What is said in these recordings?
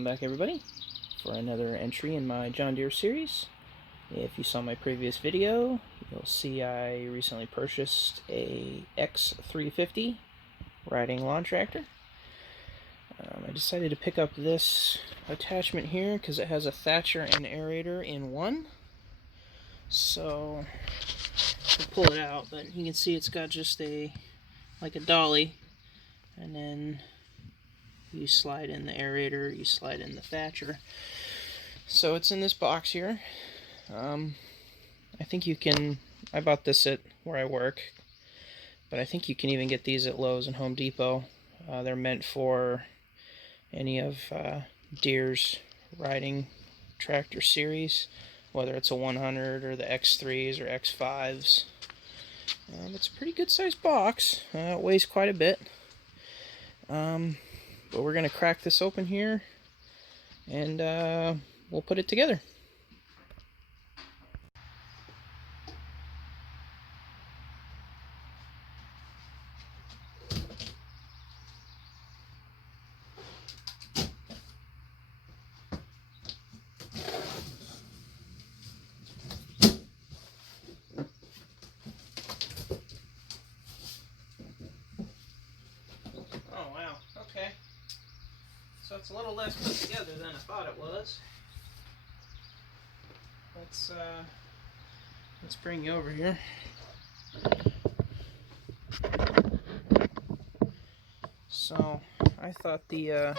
Welcome back, everybody, for another entry in my John Deere series. If you saw my previous video, you'll see I recently purchased a X350 riding lawn tractor. I decided to pick up this attachment here because it has a Thatcher and Aerator in one. So I'll pull it out, but you can see it's got just like a dolly, and then you slide in the Aerator, you slide in the Thatcher. So it's in this box here. I think you can, I bought this at where I work, but I think you can even get these at Lowe's and Home Depot. They're meant for any of Deere's riding tractor series, whether it's a 100 or the X3s or X5s. It's a pretty good sized box. It weighs quite a bit. But we're going to crack this open here, and we'll put it together. Oh wow, okay. So it's a little less put together than I thought it was. Let's bring you over here. So I thought the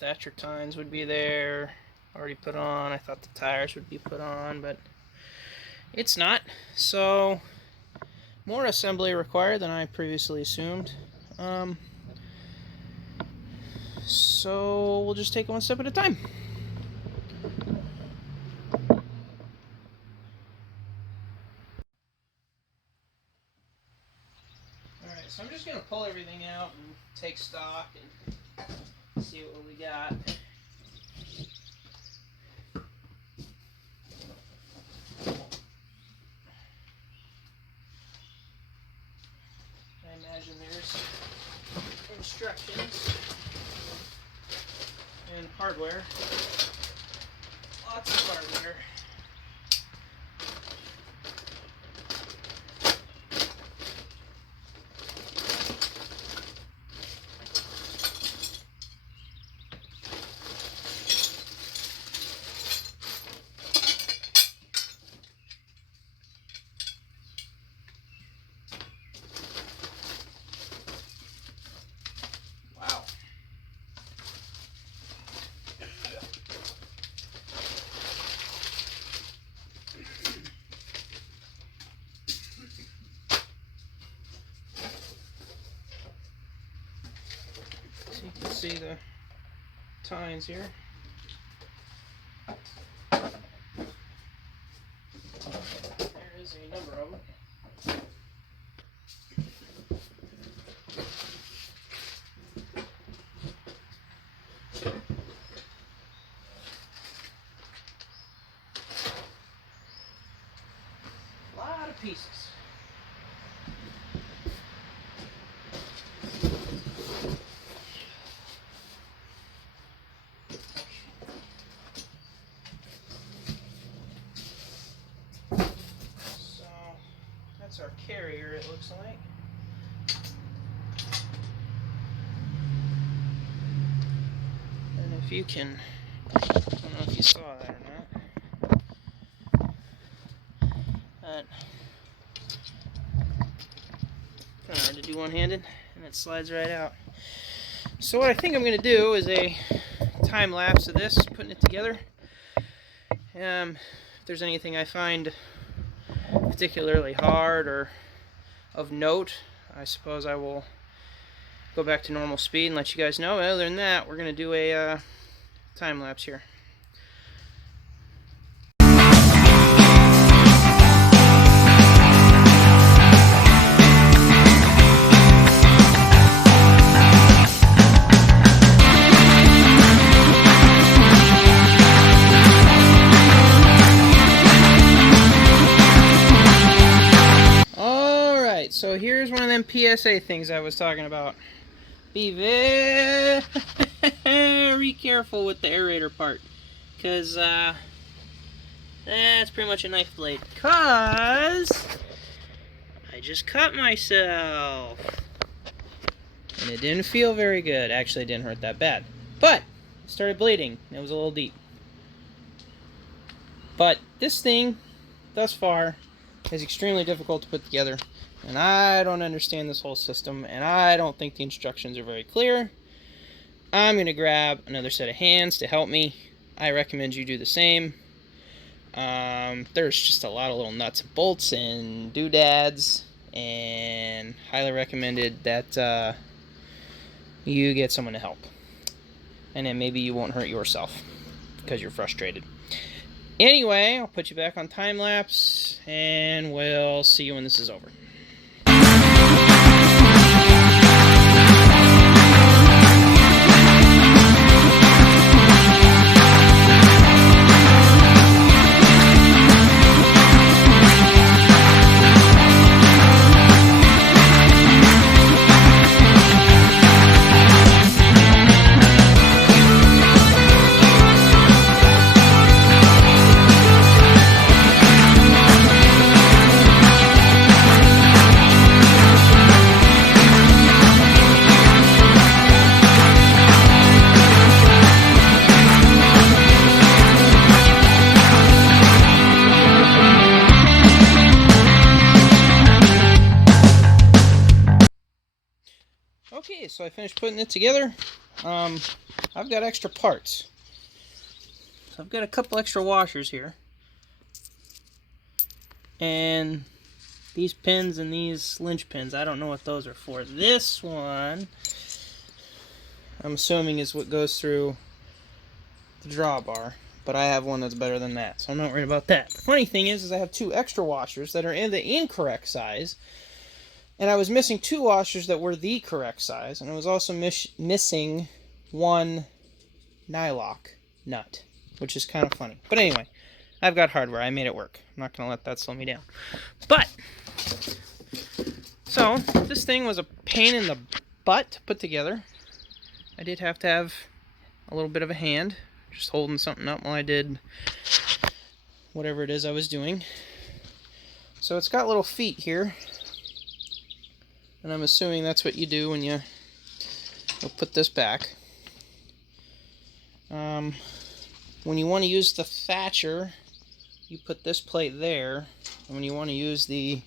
Thatcher tines would be there, already put on. I thought the tires would be put on, but it's not. So more assembly required than I previously assumed. So we'll just take it one step at a time. Alright, so I'm just going to pull everything out and take stock and see what we got. I imagine there's instructions and hardware. Lots of hardware. So you can see the tines here. There is a number of them. A lot of pieces. That's our carrier, it looks like. And if you can, I don't know if you saw that or not, but kind of hard to do one-handed, and it slides right out. So what I think I'm going to do is a time lapse of this, putting it together. If there's anything I find particularly hard or of note, I suppose I will go back to normal speed and let you guys know. Other than that, we're going to do a time lapse here. So here's one of them PSA things I was talking about. Be very very careful with the aerator part, because that's pretty much a knife blade, because I just cut myself. And it didn't feel very good. Actually, it didn't hurt that bad. But it started bleeding. It was a little deep. But this thing, thus far, is extremely difficult to put together. And I don't understand this whole system. And I don't think the instructions are very clear. I'm going to grab another set of hands to help me. I recommend you do the same. There's just a lot of little nuts and bolts and doodads. And highly recommended that you get someone to help. And then maybe you won't hurt yourself because you're frustrated. Anyway, I'll put you back on time lapse and we'll see you when this is over. Okay, so I finished putting it together. I've got extra parts. So I've got a couple extra washers here. And these pins and these lynch pins, I don't know what those are for. This one, I'm assuming, is what goes through the drawbar. But I have one that's better than that, so I'm not worried about that. The funny thing is I have two extra washers that are in the incorrect size. And I was missing two washers that were the correct size. And I was also missing one nylock nut, which is kind of funny. But anyway, I've got hardware. I made it work. I'm not going to let that slow me down. But, so, this thing was a pain in the butt to put together. I did have to have a little bit of a hand, just holding something up while I did whatever it is I was doing. So it's got little feet here. And I'm assuming that's what you do when you put this back. When you want to use the Thatcher, you put this plate there. And when you want to use the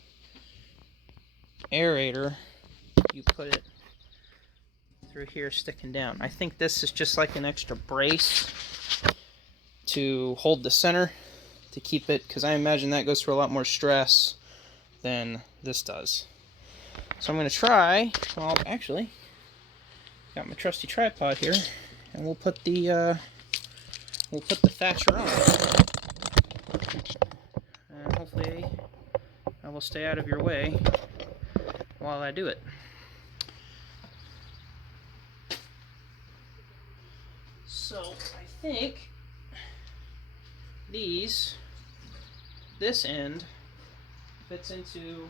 Aerator, you put it through here sticking down. I think this is just like an extra brace to hold the center, to keep it, because I imagine that goes through a lot more stress than this does. So I'm going to try, well, actually, got my trusty tripod here, and we'll put the Thatcher on. And hopefully I will stay out of your way while I do it. So I think this end fits into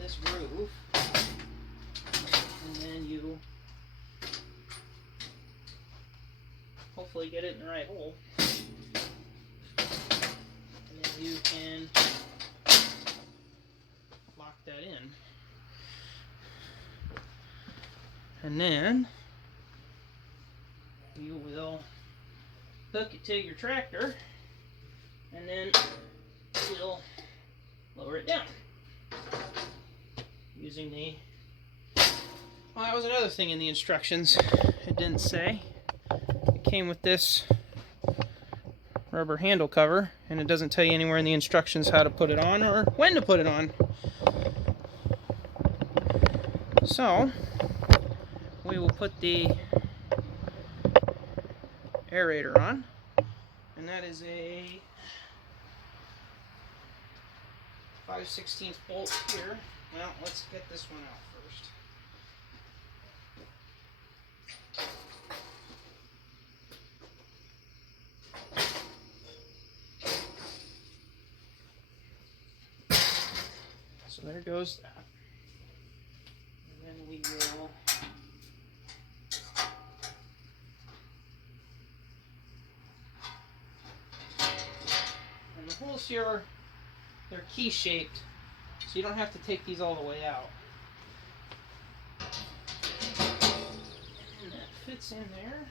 this groove, and then you hopefully get it in the right hole, and then you can lock that in, and then you will hook it to your tractor, and then you'll lower it down using the, well, that was another thing in the instructions it didn't say. It came with this rubber handle cover, and it doesn't tell you anywhere in the instructions how to put it on or when to put it on. So we will put the aerator on, and that is a 5/16 bolt here. Well, let's get this one out first. So there goes that. And then we will holes here, they're key shaped, so you don't have to take these all the way out. And that fits in there.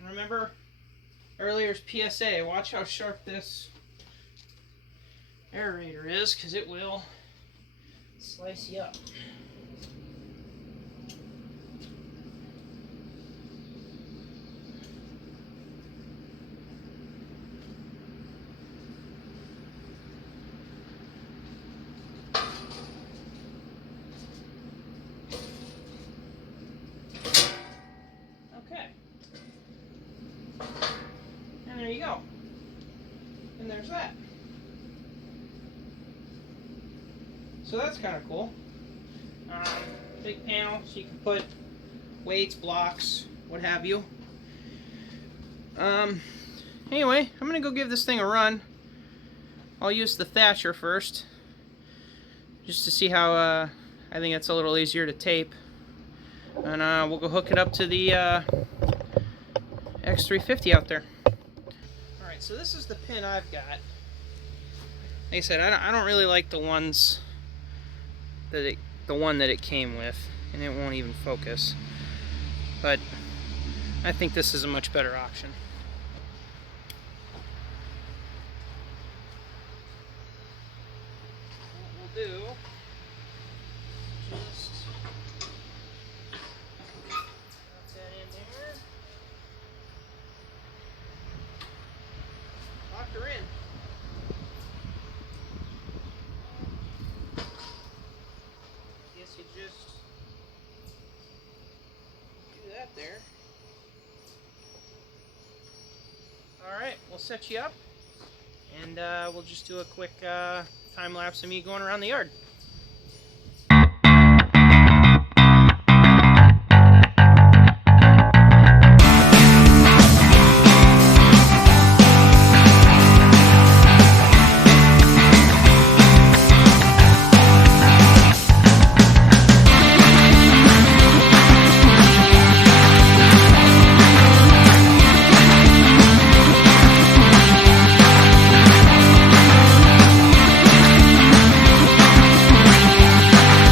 And remember earlier's PSA, watch how sharp this aerator is, because it will slice you up. Okay. And there you go. And there's that. So that's kind of cool. Big panel, so you can put weights, blocks, what have you. Anyway, I'm going to go give this thing a run. I'll use the Thatcher first, just to see how I think it's a little easier to tape. And we'll go hook it up to the X350 out there. Alright, so this is the pin I've got. Like I said, I don't really like the ones that the one that it came with, and it won't even focus. But I think this is a much better option. What we'll do, just drop that in there. Lock her in. I guess you just do that there. Alright, we'll set you up, and we'll just do a quick time lapse of me going around the yard.